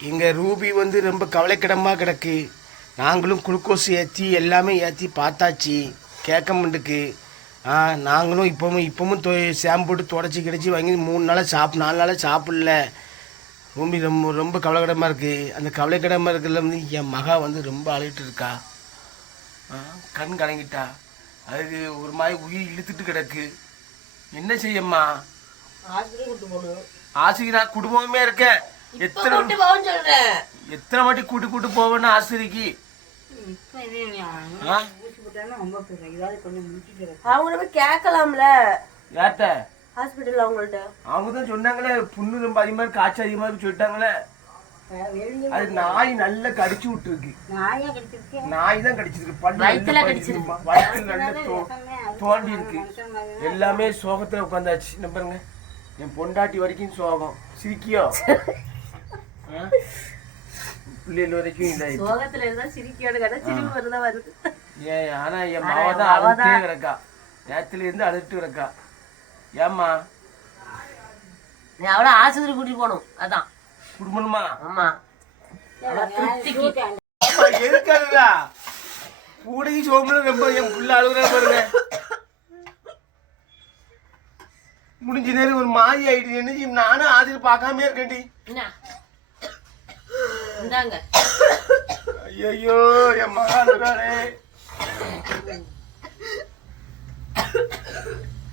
எங்கள் ரூபி வந்து ரொம்ப கவலைக்கிடமாக கிடக்கு. நாங்களும் குளுக்கோஸ் ஏற்றி எல்லாமே ஏற்றி பார்த்தாச்சு. கேட்க மாட்டுக்கு ஆ நாங்களும் இப்போவும் இப்போவும் தொ ஷாம்பு போட்டு தொடச்சி கிடச்சி வாங்கி மூணு நாளாக சாப் நாலு நாளாக சாப்பிடல. ரூபி ரொம்ப ரொம்ப கவலைக்கிடமாக இருக்குது அந்த கவலைக்கிடமாக இருக்கிறதுல வந்து என் மகா வந்து ரொம்ப அழுகிட்டு இருக்கா. கண் கலங்கிட்டா. அதுக்கு ஒரு மாதிரி உயிர் இழுத்துட்டு கிடக்கு. என்ன செய்யம்மா? ஆசிரியர் குடும்பமே இருக்கேன். எத்தனை கூட்டு சொல்றேன் எத்தனை வாட்டி கூட்டு கூட்டு போவேன்னு ஆசிரியக்கு இப்போ இது ஆ? ஊசி போட்டாலும் ரொம்ப பெரிய இதாவது கொஞ்சம் முடிச்சுக்கிறேன் அவங்கள போய் கேட்கலாம்ல. யார்கிட்ட? ஹாஸ்பிட்டல் அவங்கள்ட்ட. அவங்க தான் சொன்னாங்களே புண்ணு ரொம்ப அதிகமா இருக்கு காய்ச்சல் அதிகமா இருக்கு சொல்லிட்டாங்களே. அது நாய் நல்லா கடிச்சு விட்டுருக்கு. நாயா தான் கடிச்சிருக்கு. வயித்துல நல்லா தோண்டி இருக்கு. எல்லாமே சோகத்துல உட்காந்தாச்சு. இந்த பாருங்க. என் பொண்டாட்டி வரைக்கும் சோகம். சிரிக்கியோ? பிள்ளைகள் வரைக்கும் இல்லை சோகத்துல இருந்தா சிரிக்கோடு கடை சிரிப்பு வருதா வருது. ஏன் ஆனா என் மாவ தான் அழுத்தே கிடக்கா. நேரத்துல இருந்து அழுட்டு கிடக்கா. ஏம்மா? நீ அவளை ஆஸ்பத்திரி கூட்டிட்டு போகணும் அதான். குடும்பமா ஆமா. எதுக்காகடா? கூடைக்கு சோம்பல ரொம்ப என் புள்ள அழுகுறா பாருங்க. முடிஞ்ச நேரம் ஒரு மாதிரி ஆயிடுச்சு? நானும் ஆதிரி பார்க்காம இருக்கேன்டி. என்ன? இந்தாங்க ஐயோ என் மகா அழுகாளே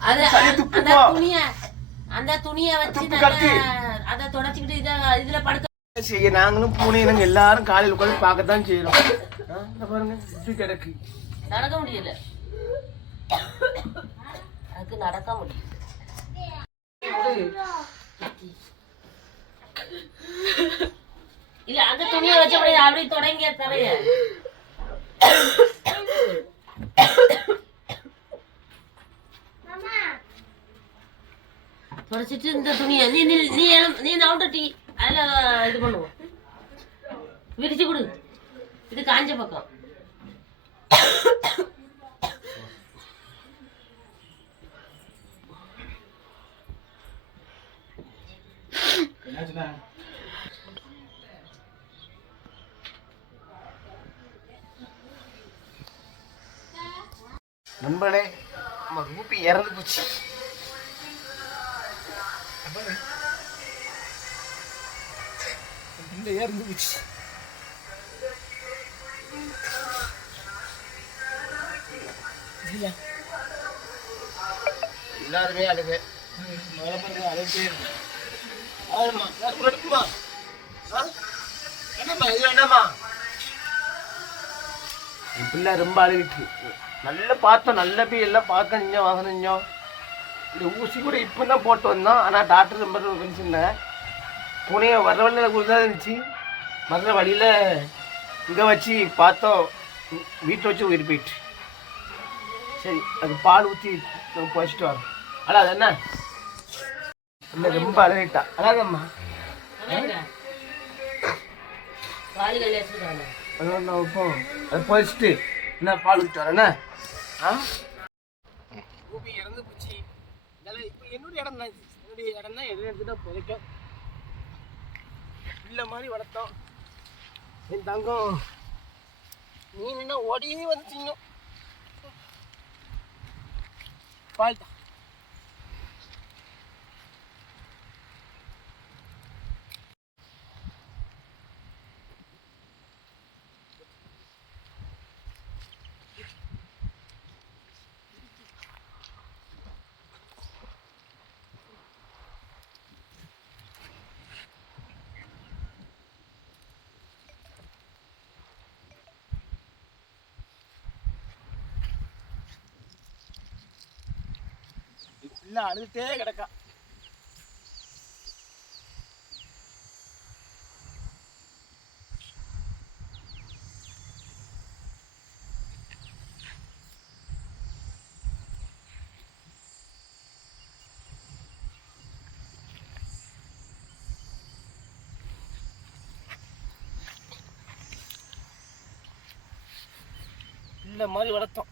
அது சரி, துப்பு அந்த. துணிய அந்த துணிய வச்சு. அத தொடச்சிக்கிட்டு இத இதுல படுக்க செய்ய நாங்களும் பூனை நாங்க எல்லாரும் காலையில் உட்காந்து பார்க்கத்தான் செய்யறோம் ஆ, இந்த பாருங்க இப்படி கிடக்கு. நடக்க முடியல. அதுக்கு நடக்க முடியல. இல்ல அந்த துணியை வச்சபடி அப்படி தொடங்கிய தரைய தொடச்சிட்டு இந்த துணியை நீ நீ நீ நீ நவுண்டட்டி அதுல இது பண்ணுவோம். விரிச்சு கொடு. இது காஞ்ச பக்கம். நண்பனே நம்ம ரூபி இறந்து போச்சு. இறந்து போச்சு. இல்ல. எல்லாருமே அழுகு. மழை பாருங்க அழுகே ஆமா எடுக்குமா என்னம்மா இது வேண்டாமா? என் பிள்ளை ரொம்ப அழுகிட்டு நல்ல பார்த்தோம் நல்ல போய் எல்லாம் பார்க்க நிஞ்சோம் நிஞ்சோம் இந்த ஊசி கூட இப்போ தான் போட்டு வந்தோம் ஆனால் டாக்டர் ரொம்ப சொன்னேன் புனையை வர வழியில் கொடுத்தா இருந்துச்சு. மற்ற வழியில் இங்கே வச்சு பார்த்தோம். வீட்டை வச்சு உயிர் போயிட்டு சரி அது பால் ஊற்றி நம்ம குறைச்சிட்டு வரோம். அடா அது என்ன? இல்லை ரொம்ப அழகிட்டா. அழகம்மா. அது நான் இப்போ அதை குறைச்சிட்டு என்ன பால் ஊற்றி வரேண்ணே பூமி இறந்து போச்சு. இதெல்லாம் இப்போ என்னுடைய இடம் தான் இது. என்னுடைய இடம் தான் எதுவும் எடுத்துட்டா புதைக்கும். இல்லை மாதிரி வளர்த்தோம். என் தங்கம். நீ நின்னா ஓடியே வந்து திங்கும் பால் எல்லாம் அழுதுட்டே கிடக்கா. பிள்ளை மாதிரி வளர்த்தோம்.